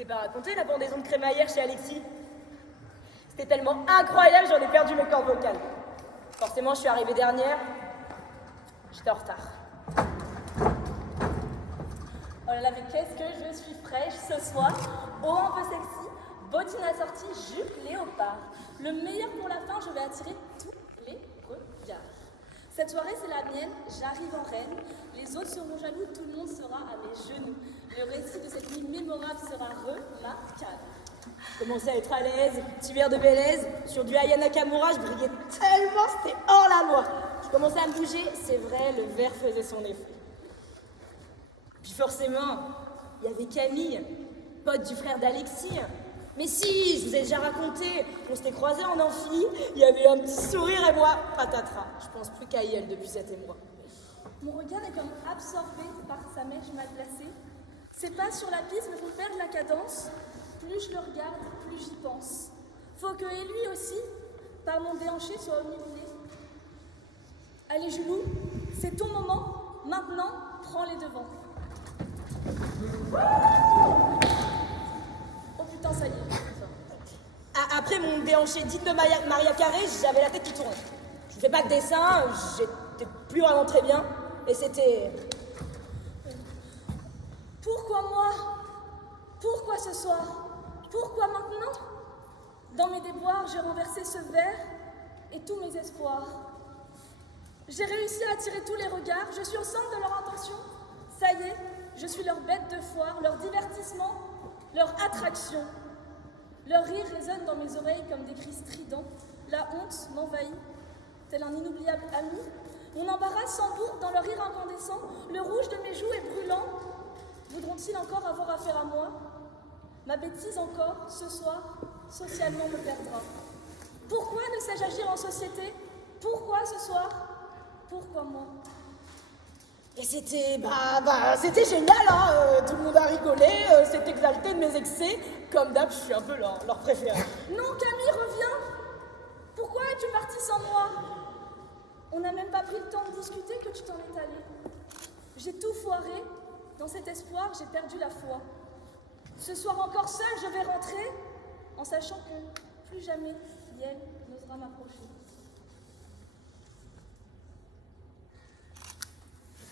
vous ai pas raconté la pendaison de crémaillère chez Alexis? C'était tellement incroyable, j'en ai perdu mes cordes vocales. Forcément, je suis arrivée dernière. J'étais en retard. Oh là là, mais qu'est-ce que je suis fraîche ce soir. Haut un peu sexy, bottines assorties, jupe léopard. Le meilleur pour la fin, je vais attirer tous les regards. Cette soirée, c'est la mienne, j'arrive en reine. Les autres seront jaloux, tout le monde sera à mes genoux. Le récit de cette nuit mémorable sera remarquable. Je commençais à être à l'aise, petit verre de Bélez, sur du Aya Nakamura, je brillais tellement, c'était hors la loi. Je commençais à me bouger, c'est vrai, le verre faisait son effet. Puis forcément, il y avait Camille, pote du frère d'Alexis. Mais si, je vous ai déjà raconté, on s'était croisés en amphi, il y avait un petit sourire et moi, patatras. Je pense plus qu'à elle depuis cet émoi. Mon regard est comme absorbé par sa mèche mal placée. Ses pas sur la piste me font perdre la cadence. Plus je le regarde, plus j'y pense. Faut que lui aussi, par mon déhanché, soit omnibulé. Allez, Julou, c'est ton moment. Maintenant, prends les devants. Oh putain, ça y est. Après mon déhanché digne de Maria Carré, j'avais la tête qui tournait. Je fais pas de dessin, j'étais plus vraiment très bien. Et c'était... Pourquoi moi? Pourquoi ce soir? Pourquoi maintenant? Dans mes déboires, j'ai renversé ce verre et tous mes espoirs. J'ai réussi à attirer tous les regards, je suis au centre de leur intention. Ça y est, je suis leur bête de foire, leur divertissement, leur attraction. Leur rire résonne dans mes oreilles comme des cris stridents. La honte m'envahit, tel un inoubliable ami. Mon embarras s'embourbe dans leur rire incandescent. Le rouge de mes joues est brûlant. Voudront-ils encore avoir affaire à moi? Ma bêtise encore, ce soir, socialement me perdra. Pourquoi ne sais-je agir en société? Pourquoi ce soir? Pourquoi moi? Et c'était, c'était génial, hein, tout le monde a rigolé, s'est exalté de mes excès. Comme d'hab, je suis un peu leur préféré. Non, Camille, reviens! Pourquoi es-tu partie sans moi? On n'a même pas pris le temps de discuter que tu t'en es allé. J'ai tout foiré. Dans cet espoir, j'ai perdu la foi. Ce soir encore seul, je vais rentrer, en sachant que plus jamais Yel n'osera m'approcher.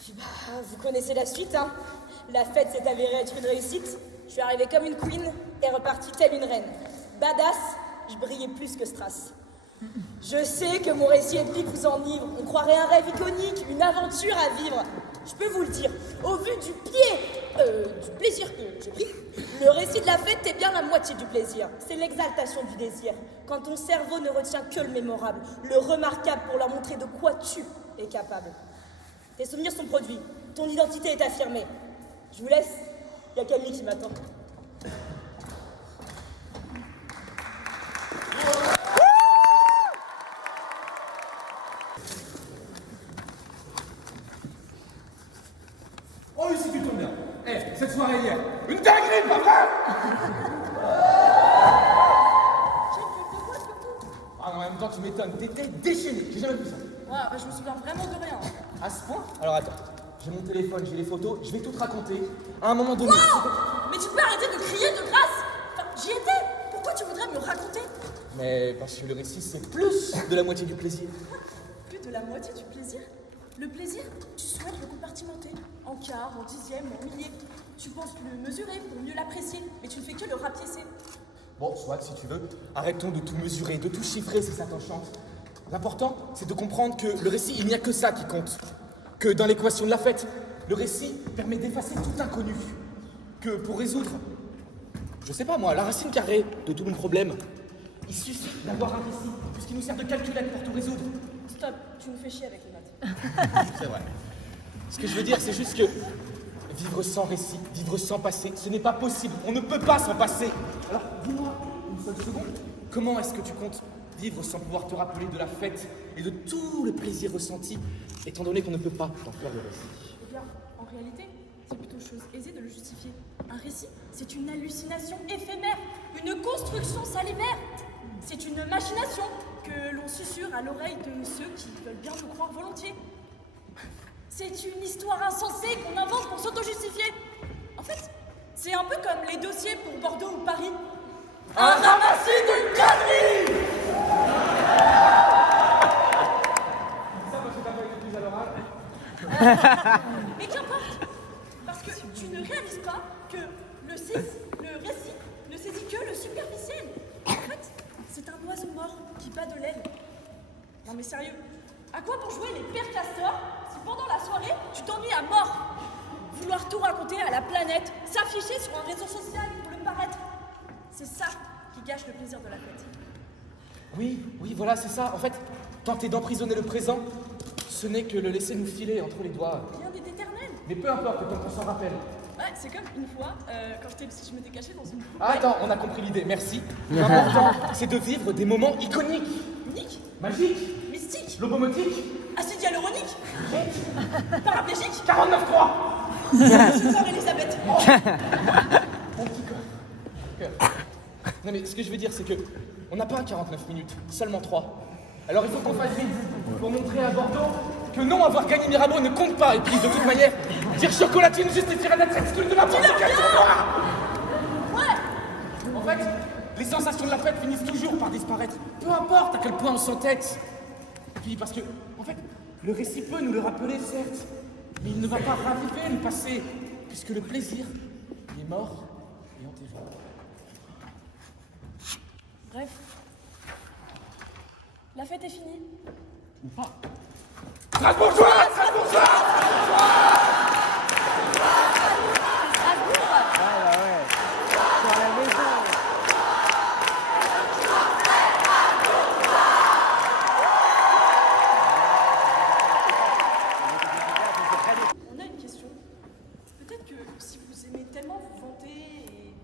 Puis vous connaissez la suite, hein. La fête s'est avérée être une réussite. Je suis arrivée comme une queen et repartie telle une reine. Badass, je brillais plus que Strass. Je sais que mon récit épique vous enivre. On croirait un rêve iconique, une aventure à vivre. Je peux vous le dire, au vu du plaisir que j'ai pris, le récit de la fête est bien la moitié du plaisir. C'est l'exaltation du désir. Quand ton cerveau ne retient que le mémorable, le remarquable pour leur montrer de quoi tu es capable. Tes souvenirs sont produits, ton identité est affirmée. Je vous laisse, il y a Camille qui m'attend. Oh, ici tu tombes bien. Cette soirée hier, une dinguerie, pas vrai? J'ai plus de voix surtout. Ah, en même temps, tu m'étonnes, t'étais déchaîné, j'ai jamais vu ça. Ouais, je me souviens vraiment de rien. À ce point? Alors attends, j'ai mon téléphone, j'ai les photos, je vais tout te raconter. À un moment donné. Wow! Mais tu peux arrêter de crier de grâce! Enfin, j'y étais! Pourquoi tu voudrais me raconter? Mais parce que le récit, c'est plus de la moitié du plaisir. Plus de la moitié du plaisir? Le plaisir, tu souhaites le compartimenter en quart, en dixième, en milliers. Tu penses le mesurer pour mieux l'apprécier, mais tu ne fais que le rapiécer. Bon, soit si tu veux, arrêtons de tout mesurer, de tout chiffrer si ça t'enchante. L'important, c'est de comprendre que le récit, il n'y a que ça qui compte. Que dans l'équation de la fête, le récit permet d'effacer tout inconnu. Que pour résoudre, je sais pas moi, la racine carrée de tout mon problème, il suffit d'avoir un récit, puisqu'il nous sert de calculette pour tout résoudre. Stop, tu nous fais chier avec les maths. C'est vrai. Ce que je veux dire, c'est juste que vivre sans récit, vivre sans passé, ce n'est pas possible. On ne peut pas s'en passer. Alors, dis-moi, une seule seconde, comment est-ce que tu comptes vivre sans pouvoir te rappeler de la fête et de tout le plaisir ressenti, étant donné qu'on ne peut pas en faire le récit? Eh bien, en réalité, c'est plutôt chose aisée de le justifier. Un récit, c'est une hallucination éphémère, une construction salivaire. C'est une machination que l'on susurre à l'oreille de ceux qui veulent bien nous croire volontiers. C'est une histoire insensée qu'on invente pour s'auto-justifier. En fait, C'est un peu comme les dossiers pour Bordeaux ou Paris. Un ramassis de conneries. Ça, moi, je t'ai pas été plus à l'oral. Mais qu'importe, parce que tu ne réalises pas que le récit ne saisit que le superficiel. En fait, c'est un oiseau mort qui bat de l'aile. Non mais sérieux, à quoi bon jouer les pères castors si pendant la soirée, tu t'ennuies à mort? Vouloir tout raconter à la planète, s'afficher sur un réseau social pour le paraître, c'est ça qui gâche le plaisir de la fête. Oui, voilà, c'est ça. En fait, tenter d'emprisonner le présent, ce n'est que le laisser nous filer entre les doigts. Rien n'est éternel. Mais peu importe, tant qu'on s'en rappelle. Ouais, c'est comme une fois, quand je m'étais cachée dans une... Ah, attends, on a compris l'idée, merci. L'important, c'est de vivre des moments iconiques. Unique, Magiques, mystique, lobomotiques, acide hyaluronique, paraplégique, 49.3. Sœur Elisabeth. Mon petit cœur. Non mais ce que je veux dire, c'est que on n'a pas 49 minutes, seulement 3. Alors il faut qu'on fasse vite pour montrer à Bordeaux que non, avoir gagné Mirabeau ne compte pas. Et puis de toute manière, dire chocolatine justifierait d'être exclu de n'importe quel tournoi. Ouais. En fait, les sensations de la fête finissent toujours par disparaître. Peu importe à quel point on s'entête. Et puis parce que, en fait, le récit peut nous le rappeler, certes, mais il ne va pas raviver le passé, puisque le plaisir, il est mort et enterré. Bref, la fête est finie. Ou pas. Strasbourgeois! On a une question. Peut-être que si vous aimez tellement vous vanter et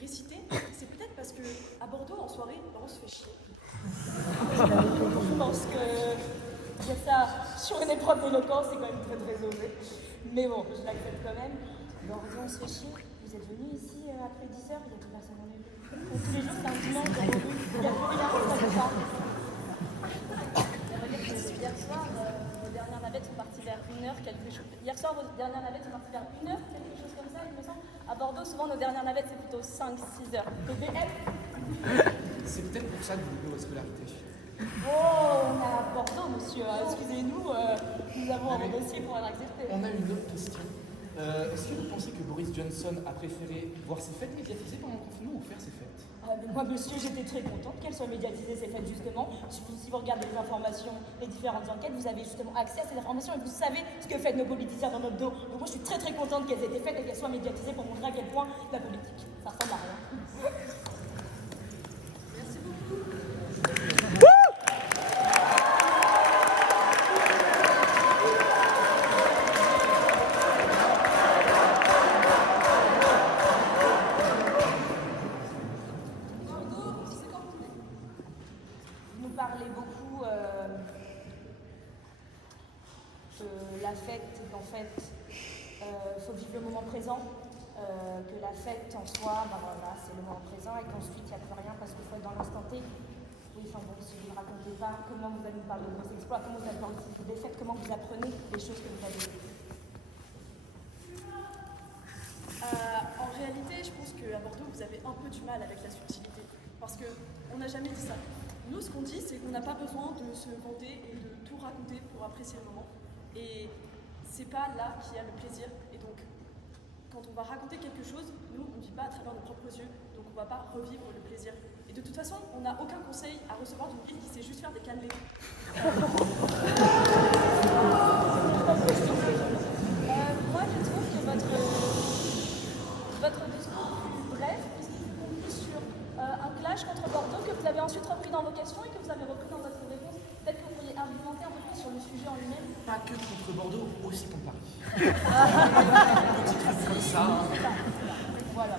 réciter, c'est peut-être parce que à Bordeaux en soirée, on se fait chier. Je pense que dire ça sur une épreuve d'éloquence, c'est quand même très osé. Mais bon, je l'accepte quand même. Bordeaux, on se fait chier. Vous êtes venus ici après 10h, il y a plus personne dans les rues. Tous les jours, c'est un dimanche dans les rues. Il n'y a plus rien, ça ne pas. Hier soir, vos dernières navettes sont parties vers 1h, quelque chose. Hier soir, vos dernières navettes sont parties vers 1h, quelque chose comme ça, il me semble. À Bordeaux, souvent, nos dernières navettes, c'est plutôt 5-6 heures. TDF. C'est peut-être pour ça que vous voulez votre scolarité. Oh, on est à Bordeaux, monsieur. Excusez-nous, nous avons un dossier pour être accepté. On a une autre question. Est-ce que vous pensez que Boris Johnson a préféré voir ses fêtes médiatisées pendant le confinement ou faire ses fêtes? Moi, monsieur, j'étais très contente qu'elles soient médiatisées, ces fêtes, justement. Si vous regardez les informations, les différentes enquêtes, vous avez justement accès à ces informations et vous savez ce que font nos politiciens dans notre dos. Donc moi, je suis très contente qu'elles aient été faites et qu'elles soient médiatisées pour montrer à quel point la politique, ça ressemble à rien. Merci beaucoup. Vous nous parlez beaucoup de la fête, qu'en fait, faut vivre le moment présent, que la fête en soi, ben voilà, c'est le moment présent et qu'ensuite il n'y a plus rien parce qu'il faut être dans l'instant T. Oui, enfin bon, si vous ne racontez pas comment vous allez nous parler de vos exploits, comment vous allez parler de vos défaites, comment vous apprenez les choses que vous avez vécues. En réalité, je pense qu'à Bordeaux, vous avez un peu du mal avec la subtilité. Parce qu'on n'a jamais dit ça. Nous, ce qu'on dit, c'est qu'on n'a pas besoin de se vanter et de tout raconter pour apprécier le moment. Et c'est pas là qu'il y a le plaisir. Et donc, quand on va raconter quelque chose, nous, on ne vit pas à travers nos propres yeux. Donc, on ne va pas revivre le plaisir. Et de toute façon, on n'a aucun conseil à recevoir d'une ville qui sait juste faire des cannelés. Moi, je trouve que votre discours fut bref, puisqu'il conclut sur un clash contre Bordeaux que vous avez ensuite repris dans vos questions et que vous avez repris dans votre réponse. Peut-être que vous pourriez argumenter un peu plus sur le sujet en lui-même. Pas que contre Bordeaux, aussi contre Paris. Petit truc comme ça. Voilà.